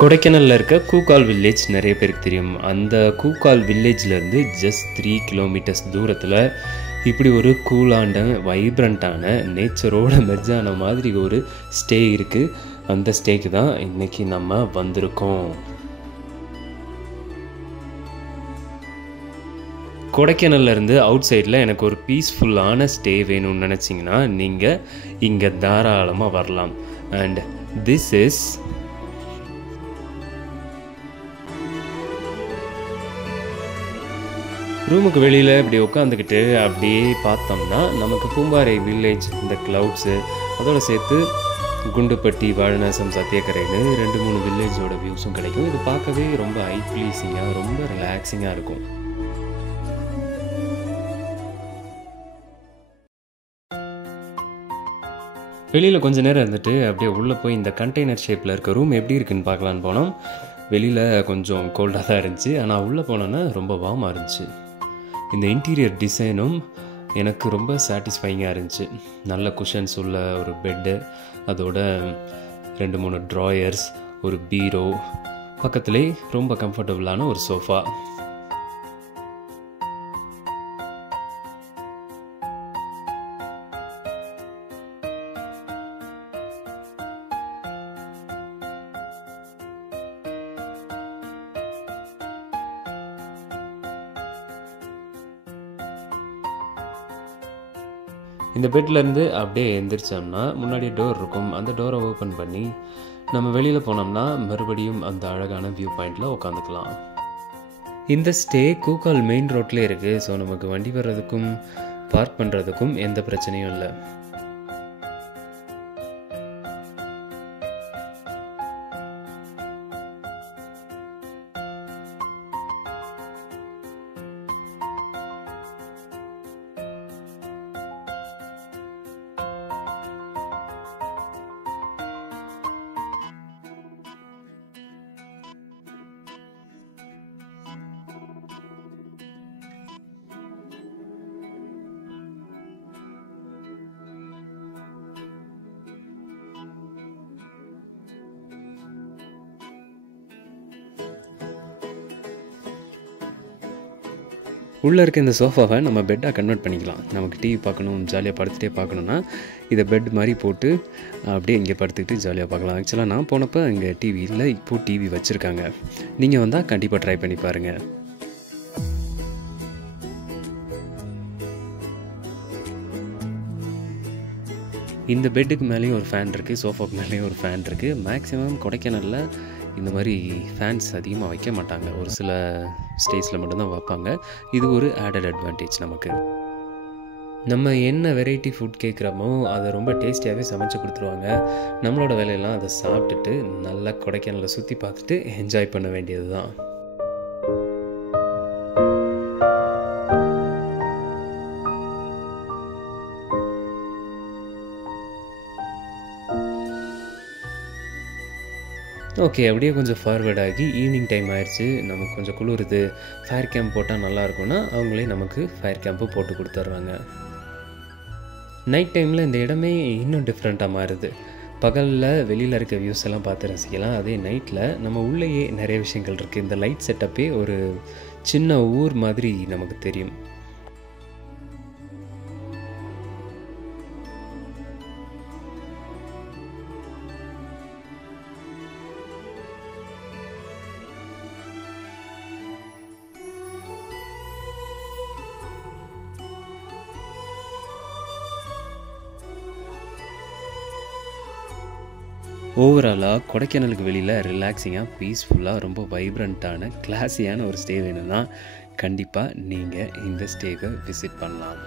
கொடைக்கானலில் இருக்க கூக்கால் வில்லேஜ் நிறைய பேருக்கு தெரியும். அந்த கூக்கால் வில்லேஜ்லேருந்து ஜஸ்ட் 3 கிலோமீட்டர்ஸ் தூரத்தில் இப்படி ஒரு கூலான வைப்ரண்ட்டான நேச்சரோட மெர்ஜான மாதிரி ஒரு ஸ்டே இருக்குது. அந்த ஸ்டேக்கு தான் இன்றைக்கி நம்ம வந்திருக்கோம். கொடைக்கானல்லேருந்து அவுட் சைடில் எனக்கு ஒரு பீஸ்ஃபுல்லான ஸ்டே வேணும்னு நினச்சிங்கன்னா நீங்கள் இங்கே தாராளமாக வரலாம். அண்ட் திஸ் இஸ் ரூமுக்கு வெளியில் இப்படி உட்காந்துக்கிட்டு அப்படியே பார்த்தோம்னா நமக்கு பூம்பாறை வில்லேஜ், இந்த க்ளவுட்ஸு, அதோடு சேர்த்து குண்டுப்பட்டி, வாரணாசம், சத்தியக்கரைன்னு 2-3 வில்லேஜோட வியூஸும் கிடைக்கும். இது பார்க்கவே ரொம்ப ஐ ப்ளீஸிங்காக, ரொம்ப ரிலாக்ஸிங்காக இருக்கும். வெளியில் கொஞ்சம் நேரம் இருந்துட்டு அப்படியே உள்ளே போய் இந்த கண்டெய்னர் ஷேப்பில் இருக்க ரூம் எப்படி இருக்குன்னு பார்க்கலான்னு போனோம். வெளியில் கொஞ்சம் கோல்டாக தான் இருந்துச்சு, ஆனால் உள்ளே போனோன்னா ரொம்ப வார்மாக இருந்துச்சு. இந்த இன்டீரியர் டிசைனும் எனக்கு ரொம்ப சாட்டிஸ்ஃபைங்காக இருந்துச்சு. நல்ல குஷன்ஸ் உள்ள ஒரு பெட்டு, அதோட 2-3 ட்ராயர்ஸ், ஒரு பீரோ, பக்கத்துலேயே ரொம்ப கம்ஃபர்டபுளான ஒரு சோஃபா. இந்த பெட்லேருந்து அப்படியே எழுந்திரிச்சோம்னா முன்னாடி டோர் இருக்கும். அந்த டோரை ஓப்பன் பண்ணி நம்ம வெளியில் போனோம்னா மறுபடியும் அந்த அழகான வியூ பாயிண்டில் உட்காந்துக்கலாம். இந்த ஸ்டே கூக்கால் மெயின் ரோட்லேயே இருக்குது. ஸோ நமக்கு வண்டி வர்றதுக்கும் பார்க் பண்ணுறதுக்கும் எந்த பிரச்சனையும் இல்லை. உள்ளே இருக்க இந்த சோஃபாவை நம்ம பெட்டாக கன்வெர்ட் பண்ணிக்கலாம். நமக்கு டிவி பார்க்கணும், ஜாலியாக படுத்துகிட்டே பார்க்கணுன்னா இதை பெட் மாதிரி போட்டு அப்படியே இங்கே படுத்துக்கிட்டு ஜாலியாக பார்க்கலாம். ஆக்சுவலாக நான் போனப்போ இங்கே டிவி இல்லை, இப்போது டிவி வச்சுருக்காங்க. நீங்கள் வந்தால் கண்டிப்பாக ட்ரை பண்ணி பாருங்கள். இந்த பெட்டுக்கு மேலேயும் ஒரு ஃபேன் இருக்குது, சோஃபாவுக்கு மேலேயும் ஒரு ஃபேன் இருக்குது. மேக்ஸிமம் கொடைக்கானலில் இந்த மாதிரி ஃபேன்ஸ் அதிகமாக வைக்க மாட்டாங்க, ஒரு சில ஸ்டேஜில் மட்டும்தான் வைப்பாங்க. இது ஒரு ஆடட் அட்வான்டேஜ் நமக்கு. நம்ம என்ன வெரைட்டி ஃபுட் கேட்குறோமோ அதை ரொம்ப டேஸ்டியாகவே சமைச்சு கொடுத்துருவாங்க. நம்மளோட வேலையெல்லாம் அதை சாப்பிட்டுட்டு நல்லா கொடைக்கானலில் சுற்றி பார்த்துட்டு என்ஜாய் பண்ண வேண்டியது தான். ஓகே, அப்படியே கொஞ்சம் ஃபார்வர்ட் ஆகி ஈவினிங் டைம் ஆயிடுச்சு. நமக்கு கொஞ்சம் குளிருது, ஃபயர் கேம்ப் போட்டால் நல்லாயிருக்கும்னா அவங்களே நமக்கு ஃபயர் கேம்ப்பு போட்டு கொடுத்துட்றாங்க. நைட் டைமில் இந்த இடமே இன்னும் டிஃப்ரெண்ட்டாக மாறுது. பகலில் வெளியில் இருக்க வியூஸ் எல்லாம் பார்த்து ரசிக்கலாம். அதே நைட்டில் நம்ம உள்ளேயே நிறைய விஷயங்கள் இருக்குது. இந்த லைட் செட்டப்பே ஒரு சின்ன ஊர் மாதிரி நமக்கு தெரியும். ஓவராலாக கொடைக்கானலுக்கு வெளியில் ரிலாக்ஸிங்காக, பீஸ்ஃபுல்லாக, ரொம்ப வைப்ரண்ட்டான, கிளாஸியான ஒரு ஸ்டே வேணும்னா கண்டிப்பாக நீங்கள் இந்த ஸ்டேவை விசிட் பண்ணலாம்.